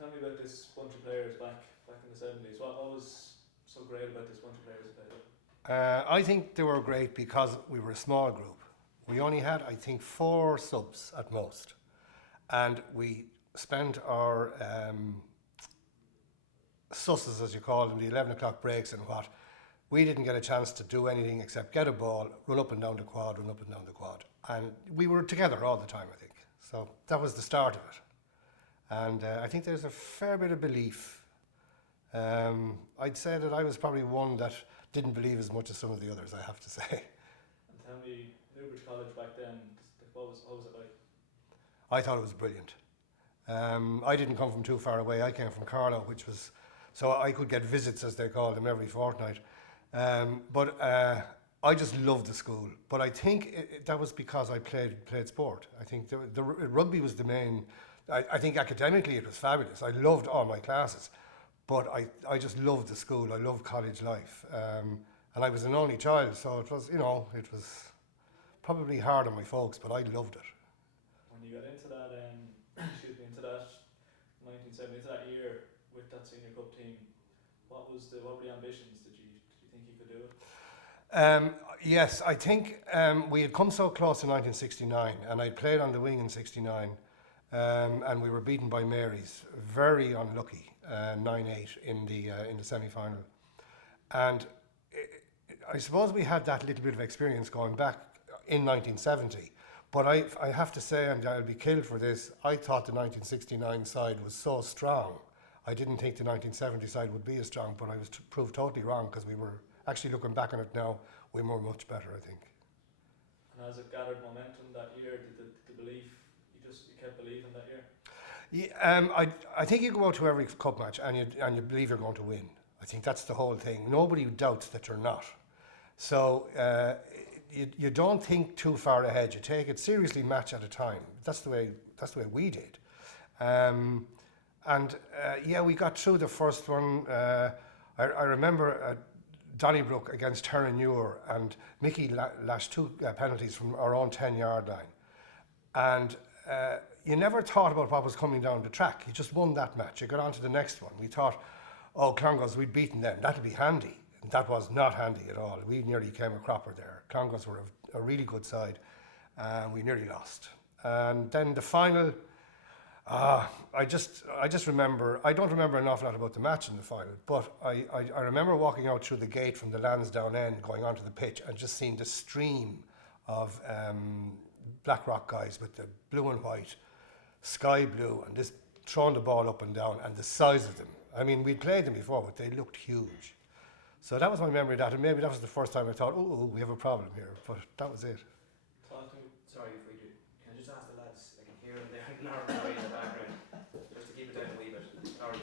Tell me about this bunch of players back in the 70s. What was so great about this bunch of players that played? I think they were great because we were a small group. We only had, I think, 4 subs at most. And we spent our susses, as you call them, the 11 o'clock breaks and what. We didn't get a chance to do anything except get a ball, run up and down the quad, run up and down the quad. And we were together all the time, I think. So that was the start of it. And I think there's a fair bit of belief. I'd say that I was probably one that didn't believe as much as some of the others, I have to say. And tell me, Newbridge College back then, what was it like? I thought it was brilliant. I didn't come from too far away. I came from Carlow, which was, so I could get visits, as they called them, every fortnight. But I just loved the school. But I think that was because I played sport. I think the rugby was the main. I think academically it was fabulous. I loved all my classes. But I just loved the school. I loved college life. And I was an only child, so it was, it was probably hard on my folks, but I loved it. When you got into that, into that 1970, into that year with that senior cup team, what were the ambitions? Did you think you could do it? Yes, I think we had come so close in 1969, and I played on the wing in '69, and we were beaten by Mary's, very unlucky, 9-8 in the semi-final, and I suppose we had that little bit of experience going back in 1970. But I have to say, and I'll be killed for this, I thought the 1969 side was so strong. I didn't think the 1970 side would be as strong, but I was proved totally wrong, because we were, actually looking back on it now, we were much better, I think. And as it gathered momentum that year, did the belief, you kept believing that year? Yeah, I think you go out to every cup match and you believe you're going to win. I think that's the whole thing. Nobody doubts that you're not. So you don't think too far ahead. You take it seriously, match at a time. That's the way we did. Yeah, we got through the first one. I remember Donnybrook against Terranure, and Mickey lashed 2 penalties from our own 10-yard line. And you never thought about what was coming down the track. You just won that match. You got on to the next one. We thought, oh, Clongowes, we'd beaten them. That'll be handy. And that was not handy at all. We nearly came a cropper there. Clongowes were a really good side, and we nearly lost. And then the final, I just remember, I don't remember an awful lot about the match in the final, but I remember walking out through the gate from the Lansdowne end, going onto the pitch, and just seeing the stream of Blackrock guys with the blue and white, sky blue, and just throwing the ball up and down, and the size of them. I mean, we'd played them before, but they looked huge. So that was my memory of that, and maybe that was the first time I thought, oh, we have a problem here, but that was it. Sorry if we do. Can I just ask the lads, I can hear them there in the background, just to keep it down a wee bit. Sorry.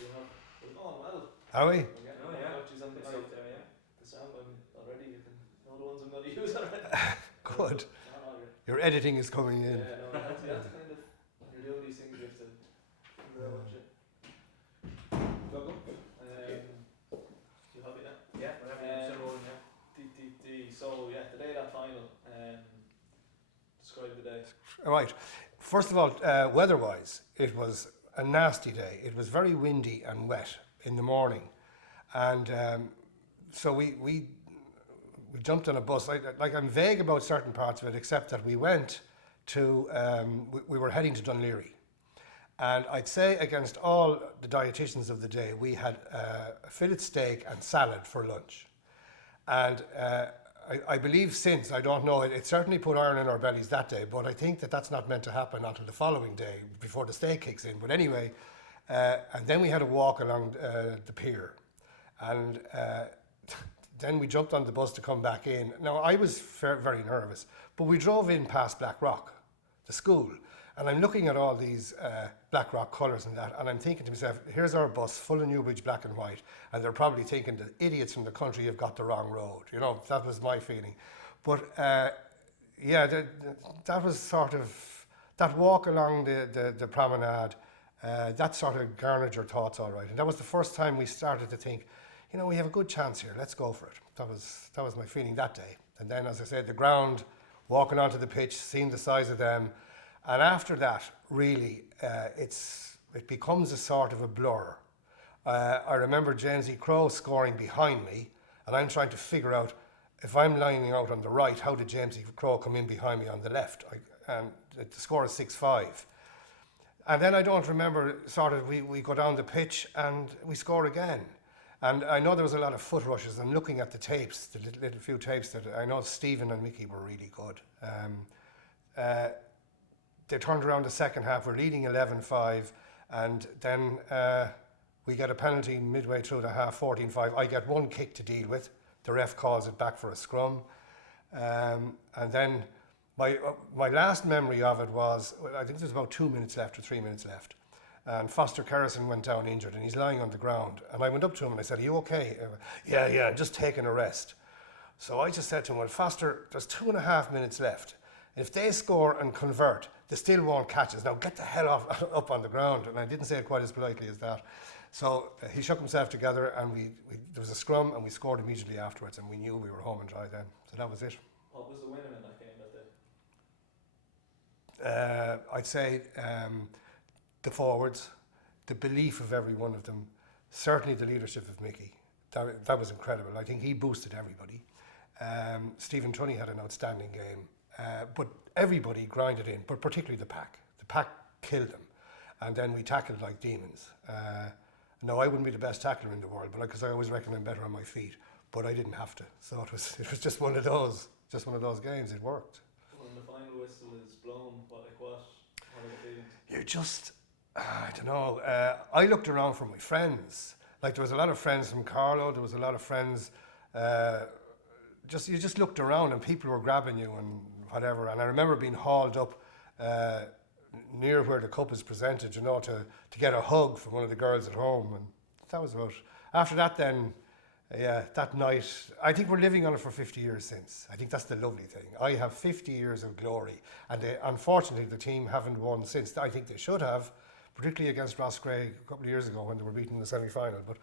We're going well. Are we? Yeah. Oh, yeah. Good stuff there, yeah. The sound already, you can know the ones I'm going to use already. Good. Your editing is coming in. Yeah, no, you have to kind of, when you're doing these things, you have to figure out what you plug up. You have it now? Yeah, whatever you're still rolling, yeah. So, yeah, the day of that final, describe the day. All right. First of all, weather-wise, it was a nasty day. It was very windy and wet in the morning. And so we jumped on a bus. I'm vague about certain parts of it, except that we went to, we were heading to Dunleary. And I'd say against all the dietitians of the day, we had a fillet steak and salad for lunch. And I believe since, I don't know, it certainly put iron in our bellies that day, but I think that's not meant to happen until the following day, before the steak kicks in. But anyway, and then we had a walk along the pier. And then we jumped on the bus to come back in. Now, I was very nervous, but we drove in past Blackrock, the school, and I'm looking at all these Blackrock colours and that, and I'm thinking to myself, here's our bus full of Newbridge black and white, and they're probably thinking the idiots from the country have got the wrong road. You know, that was my feeling. But yeah, that was sort of, that walk along the promenade, that sort of garnered your thoughts all right. And that was the first time we started to think, you know, we have a good chance here, let's go for it. That was my feeling that day. And then, as I said, the ground, walking onto the pitch, seeing the size of them, And after that, really, it becomes a sort of a blur. I remember James E. Crowe scoring behind me, and I'm trying to figure out, if I'm lining out on the right, how did James E. Crowe come in behind me on the left? And the score is 6-5. And then I don't remember, we go down the pitch and we score again. And I know there was a lot of foot rushes, and looking at the tapes, the little few tapes, that I know Stephen and Mickey were really good. They turned around the second half, we're leading 11-5, and then we get a penalty midway through the half, 14-5. I get one kick to deal with. The ref calls it back for a scrum. And then my last memory of it was, I think there was about 2 minutes left or 3 minutes left. And Foster Kerrison went down injured, and he's lying on the ground. And I went up to him and I said, "Are you okay?" Yeah, just taking a rest. So I just said to him, "Well, Foster, there's 2.5 minutes left. If they score and convert, they still won't catch us. Now get the hell up on the ground." And I didn't say it quite as politely as that. So he shook himself together, and there was a scrum, and we scored immediately afterwards, and we knew we were home and dry then. So that was it. What was the winner in that game that day? I'd say the forwards, the belief of every one of them, certainly the leadership of Mickey. That was incredible. I think he boosted everybody. Stephen Tunney had an outstanding game, but everybody grinded in, but particularly the pack. The pack killed them, and then we tackled like demons. No, I wouldn't be the best tackler in the world, but because I always reckon I'm better on my feet, but I didn't have to. So it was just one of those games. It worked. When the final whistle is blown, what are the feelings? You're just, I don't know. I looked around for my friends. Like, there was a lot of friends from Carlo. There was a lot of friends. You just looked around, and people were grabbing you and whatever. And I remember being hauled up near where the cup is presented, to get a hug from one of the girls at home. And that was about. After that, then, that night, I think we're living on it for 50 years since. I think that's the lovely thing. I have 50 years of glory, and unfortunately the team haven't won since. I think they should have, particularly against Roscrea a couple of years ago when they were beaten in the semi-final. But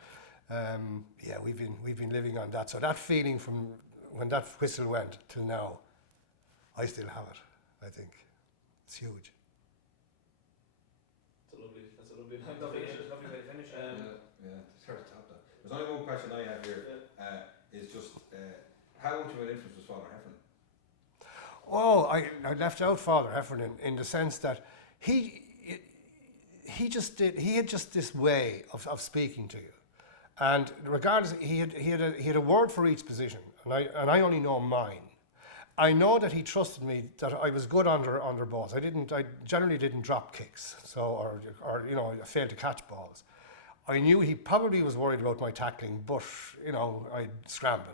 we've been living on that. So that feeling from when that whistle went till now, I still have it. I think it's huge. That's a lovely line to finish it. Lovely way to finish. Sorry to top that. There's only one question I have here. Is just how much of an influence was Father Heffernan? Oh, I left out Father Heffernan in the sense that he had just this way of speaking to you, and regardless, he had a word for each position, and I only know mine. I know that he trusted me, that I was good under balls. I generally didn't drop kicks, or I failed to catch balls. I knew he probably was worried about my tackling, but I'd scramble.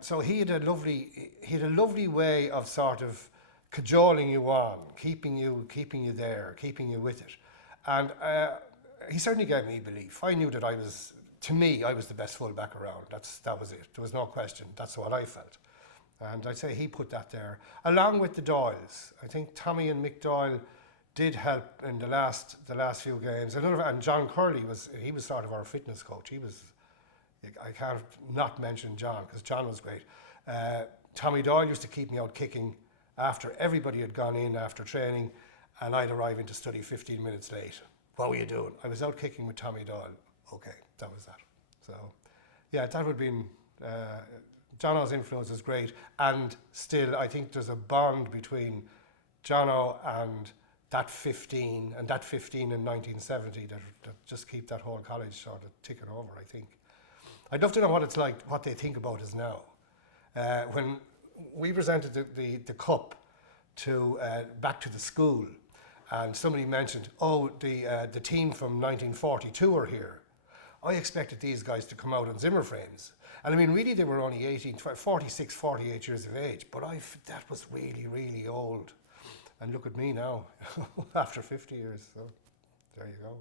So he had a lovely way of sort of cajoling you on, keeping you there, keeping you with it. And he certainly gave me belief. I knew that I was the best fullback around. That was it. There was no question. That's what I felt. And I'd say he put that there, along with the Doyles. I think Tommy and Mick Doyle did help in the last few games. And John Curley was sort of our fitness coach. I can't not mention John, because John was great. Tommy Doyle used to keep me out kicking after everybody had gone in after training, and I'd arrive into study 15 minutes late. What were you doing? I was out kicking with Tommy Doyle. Okay, that was that. So, yeah, that would have been. Jono's influence is great, and still I think there's a bond between Jono and that 15 in 1970 that just keep that whole college sort of ticking over, I think. I'd love to know what it's like, what they think about us now. When we presented the cup back to the school, and somebody mentioned, the team from 1942 are here. I expected these guys to come out on Zimmer frames. And I mean, really, they were only 46, 48 years of age, but that was really, really old. And look at me now, after 50 years, so there you go.